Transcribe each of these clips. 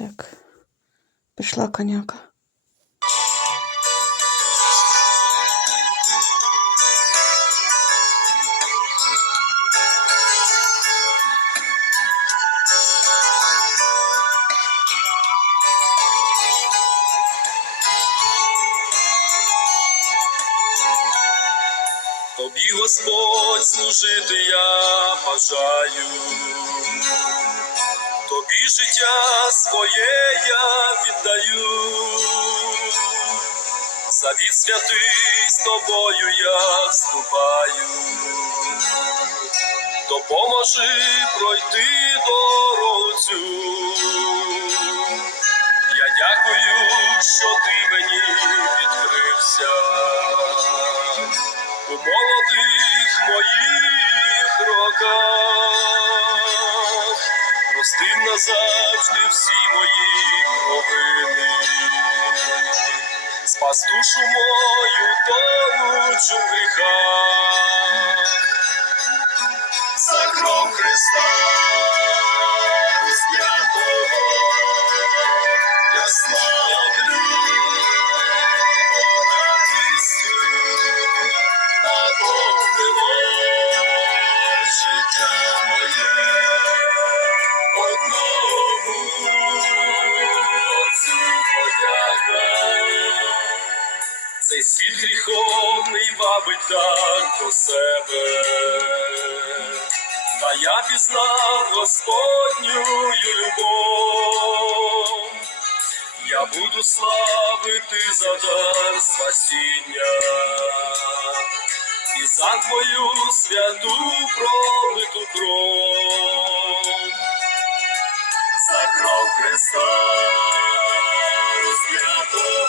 Так. Пішла коняка. Тобі, Господь, служити я бажаю, тобі життя своє я віддаю, завіт святий з тобою я вступаю, допоможи пройти дорогу цю. Я дякую, що ти мені відкрився. У молодих моїх роках, простив назавжди всі мої провини, спас душу мою тонучу в гріхах, за кров Христа святого, я славлю Світ гріховний вабить так до себе, та я пізнав Господню любов. Я буду славити за дар спасіння. І за твою святу пролиту кров, за кров Христа розп'ятого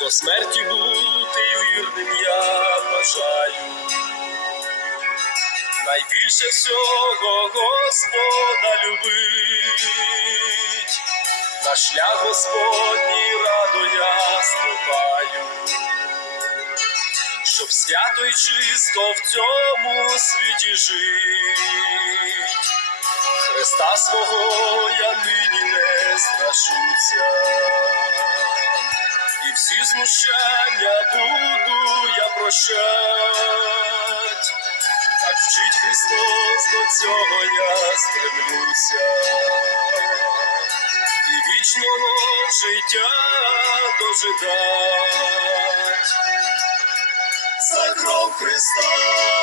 До смерті бути вірним я бажаю. Найбільше всього Господа любить, на шлях Господній радо я ступаю, щоб свято й чисто в цьому світі жить. Христа свого я нині не страшуся і всі знущання буду я прощать. Так вчить Христос, до цього я стремлюся, і вічного життя дожидать. За кров Христа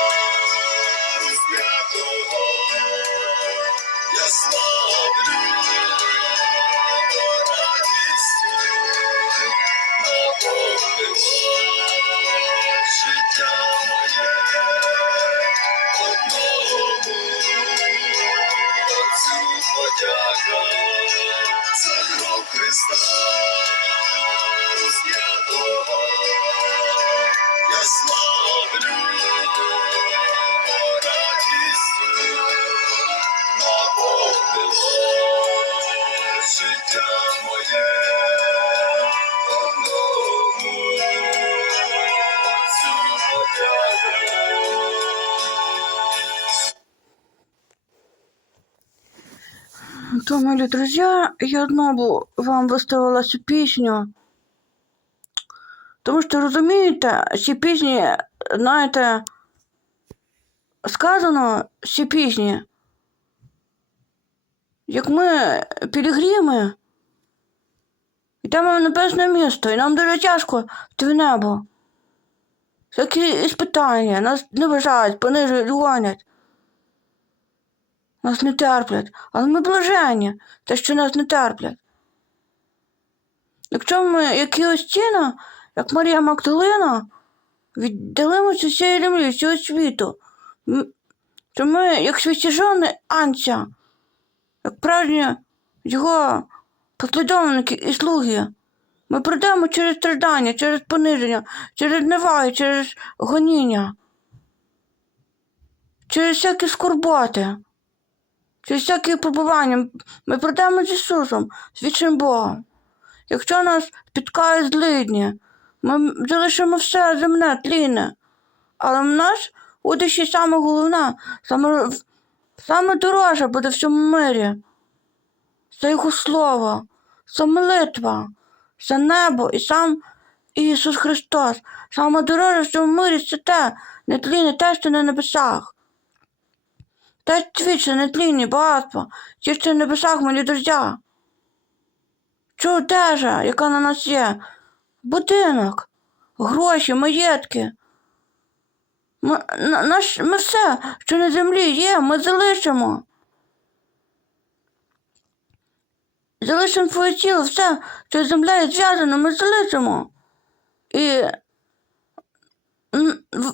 То, милі друзі, я знову вам виставила цю пісню. Тому що розумієте, ці пісні, знаєте, сказано ці пісні, як ми пілігрими, йдемо в небесне місто, і нам дуже тяжко в небо. Такі іспитання, нас не бажають, понижують, гонять. Нас не терплять, але ми блажені, те, що нас не терплять. Якщо ми, як Юстина, як Марія Магдалина, віддалимося всієї землі, всього світу, то ми, як свящежони Анця, як правильні його послідовники і слуги, ми пройдемо через страждання, через пониження, через неваги, через гоніння, через всякі скорботи, через всякі побування. Ми пройдемо з Ісусом, з вічним Богом. Якщо нас спіткають злидні, ми залишимо все земне, тліне. Але в нас у душі саме головне, саме, саме дороже буде в цьому мирі. Це Його слово, це молитва, це небо і сам Ісус Христос. Саме дороже в цьому мирі це те, не тліне те, що на небесах. Те свічне, не тлінні, багатство, ті, що на небесах мені дождя. Цю одежа, яка на нас є, будинок, гроші, маєтки. Ми, на, наш, ми все, що на землі є, ми залишимо. Залишимо своє тіло, все, що з землею зв'язано, ми залишимо. І в-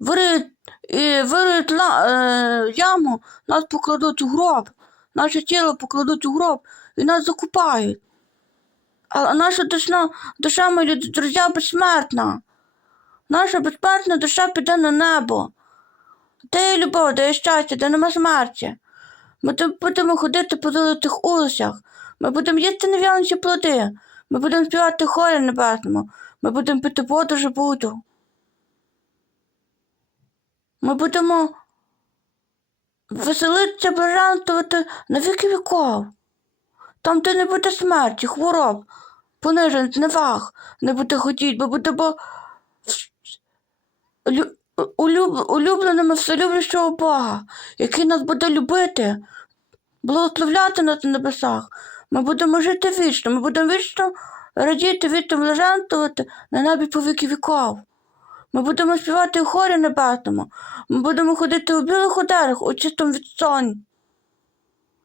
вириють, і вириють е, яму, нас покладуть у гроб, наше тіло покладуть у гроб і нас закупають. А наша душа, душа, мої друзі, безсмертна. Наша безсмертна душа піде на небо. Де є любов, де є щастя, де нема смерті. Ми будемо ходити по золотих улицях. Ми будемо їсти нев'яночі плоди. Ми будемо співати хорі небесному. Ми будемо пити воду живуту. Ми будемо веселитися, блаженствувати на віки віков. Там, де не буде смерті, хвороб, понижень, зневаг, не буде хотіть, бо будемо улюб- улюбленими вселюблющого Бога, який нас буде любити, благословляти нас на небесах. Ми будемо жити вічно, ми будемо вічно радіти, вічно блаженствувати на небі по віки віков. Ми будемо співати у хорі небесному, ми будемо ходити у білих одежах, у чистому відсоні.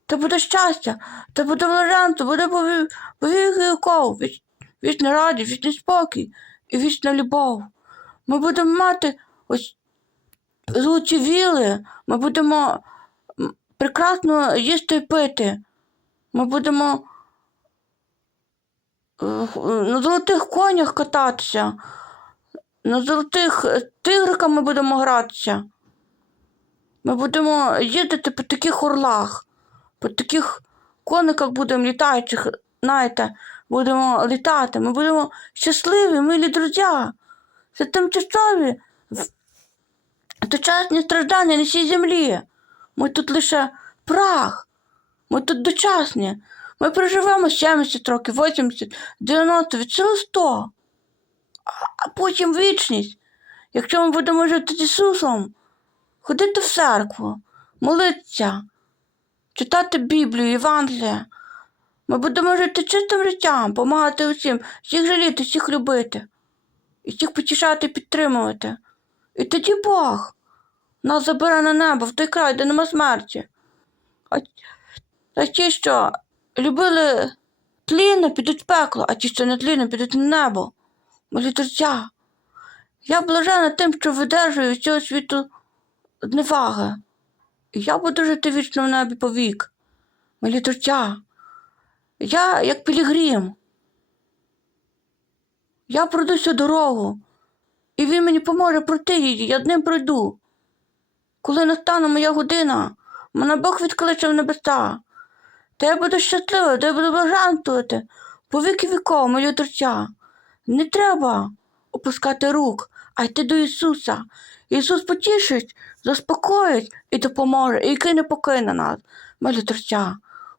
Це буде щастя, це буде блаженство, буде пові- повіки віков, віч- вічна радість, вічний спокій і вічна любов. Ми будемо мати ось золоті віли, ми будемо прекрасно їсти і пити. Ми будемо е, на золотих конях кататися, на золотих е, тигриках ми будемо гратися. Ми будемо їздити по таких орлах, по таких кониках будемо літаючих, знаєте, будемо літати. Ми будемо щасливі, милі друзі. Це тимчасові дочасні страждання на цій землі. Ми тут лише прах, ми тут дочасні. Ми проживемо 70 років, 80, 90, від сили 100. А, потім вічність. Якщо ми будемо жити з Ісусом, ходити в церкву, молитися, читати Біблію, Євангелія. Ми будемо жити чистим життям, допомагати усім, всіх жаліти, всіх любити, і всіх потішати і підтримувати. І тоді Бог нас забере на небо в той край, де нема смерті. А, а ті, що любили тлінне, підуть в пекло, а ті, що не тлінне, підуть на небо. Мої друзі, я блажена тим, що видержую цього світу зневаги. І я буду жити вічно в небі повік. Мої друзі, я як пілігрім. Я пройду цю дорогу, і він мені поможе пройти її, я ним пройду. Коли настане моя година, мене Бог відкличе в небеса. Та я буду щаслива, та я буду блаженствувати по віки віков, моє друзі. Не треба опускати рук, а йти до Ісуса. Ісус потішить, заспокоїть і допоможе, і який не покине нас, милі.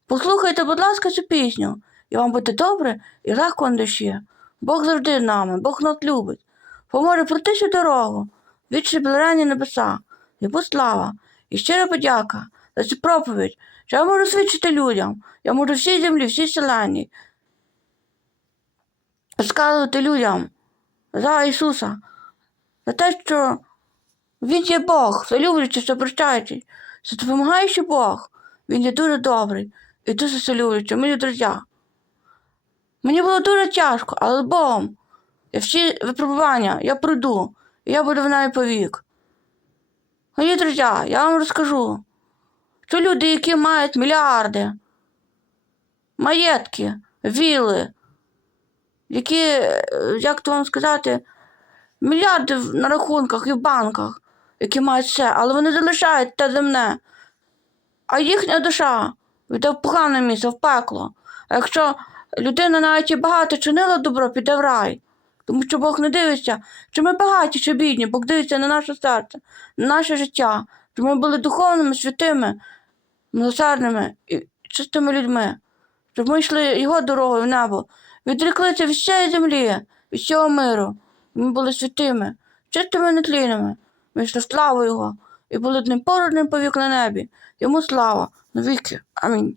Послухайте, будь ласка, цю пісню, і вам буде добре і легко на душі. Бог завжди нами, Бог нас любить. Поможе пройти цю дорогу, вічні блаженні небеса, йому слава і щира подяка за цю проповідь, що я можу свідчити людям, я можу всій землі, всій селені, розказувати людям за Ісуса, за те, що Він є Бог, все все прощаючий, все допомагаючий Бог. Він є дуже добрий і дуже все люблячий, мої друзі. Мені було дуже тяжко, але Богом. Я всі випробування я пройду, і я буду в неї повік. Мої друзі, я вам розкажу, що люди, які мають мільярди, маєтки, віли, які, е, як то вам сказати, мільярди на рахунках і в банках, які мають все, але вони залишають те земне. А їхня душа йде в погане місце, в пекло. А якщо людина навіть і багато чинила добро, піде в рай. Тому що Бог не дивиться, чи ми багаті, чи бідні, Бог дивиться на наше серце, на наше життя, щоб ми були духовними, святими, милосердними і чистими людьми, щоб ми йшли його дорогою в небо, відреклися від всієї землі, всього миру. І ми були святими, чистими нетлінами. Ми йшли славу Його і були одним породним повік на небі. Йому слава навіки. Амінь.